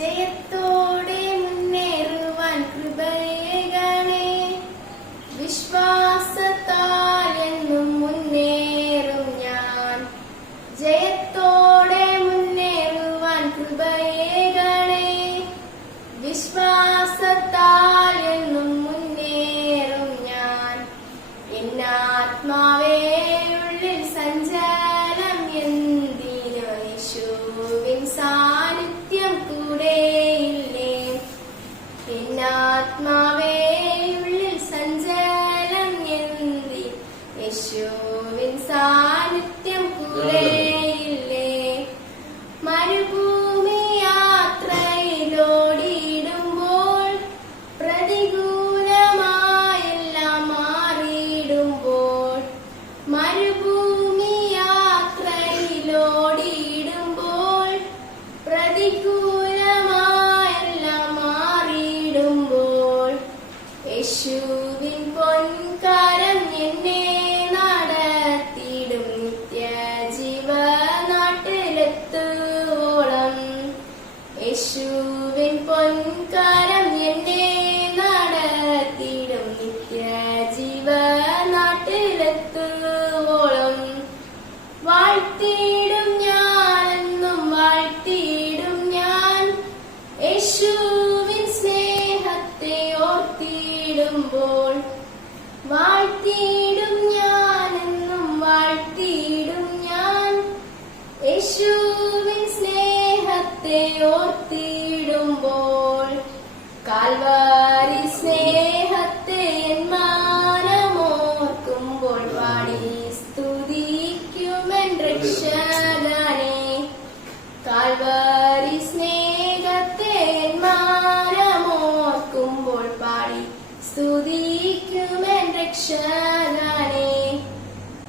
ജയത്തോടെ മുന്നേറുവാൻ കൃപയേകണേ. വിശ്വാസത്താൽ എന്നും മുന്നേറും ഞാൻ. ജയത്തോടെ മുന്നേറുവാൻ കൃപയേകണേ. വിശ്വാസത്താൽ എന്നും മുന്നേറും ഞാൻ. എന്നാത്മാവേ ഉള്ളിൽ സഞ്ചലം എന്തിനു, യേശുവിൻ സാന്നിധ്യം കൂടെയില്ലേ. എന്നാത്മാവേ ഉള്ളിൽ സഞ്ചലം എന്തി, യേശുവിൻ സാന്നിധ്യം കൂടെയില്ലേ. മരുഭൂമി യാത്രയിലോടിയിടുമ്പോൾ, പ്രതികൂലമായെല്ലാം മാറിയിടുമ്പോൾ, മരുഭൂമി യാത്രയിലോടിയിടുമ്പോൾ, പ്രതികൂലമായെല്ലാം മാറിയിടുമ്പോൾ, യേശുവിൻ പൊൻകരം എന്നെ നടത്തിയിടും നിത്യജീവനാട്ടിലെത്തുവോളം. യേശുവിൻ പൊൻകരം എന്നെ നടത്തിയിടും നിത്യജീവനാട്ടിലെത്തുവോളം. വാഴ്ത്തിയിടും ഞാൻ, എന്നും വാഴ്ത്തിയിടും ഞാൻ, യേശുവിൻ സ്നേഹത്തെ ഓർത്തിയിടുമ്പോൾ. വാഴ്ത്തിയിടും ഞാൻ, എന്നും വാഴ്ത്തിയിടും ഞാൻ, യേശുവിൻ സ്നേഹത്തെ ഓർത്തിയിടുമ്പോൾ. കാൽവാരി സ്നേഹത്തെ എൻ മനമോർക്കുമ്പോൾ, പാടി സ്തുതിക്കുമെൻ രക്ഷകനെ. കാൽവാരി സ്നേഹത്തെ എൻ മനമോർക്കുമ്പോൾ, പാടി സ്തുതിക്കുമെൻ രക്ഷകനെ.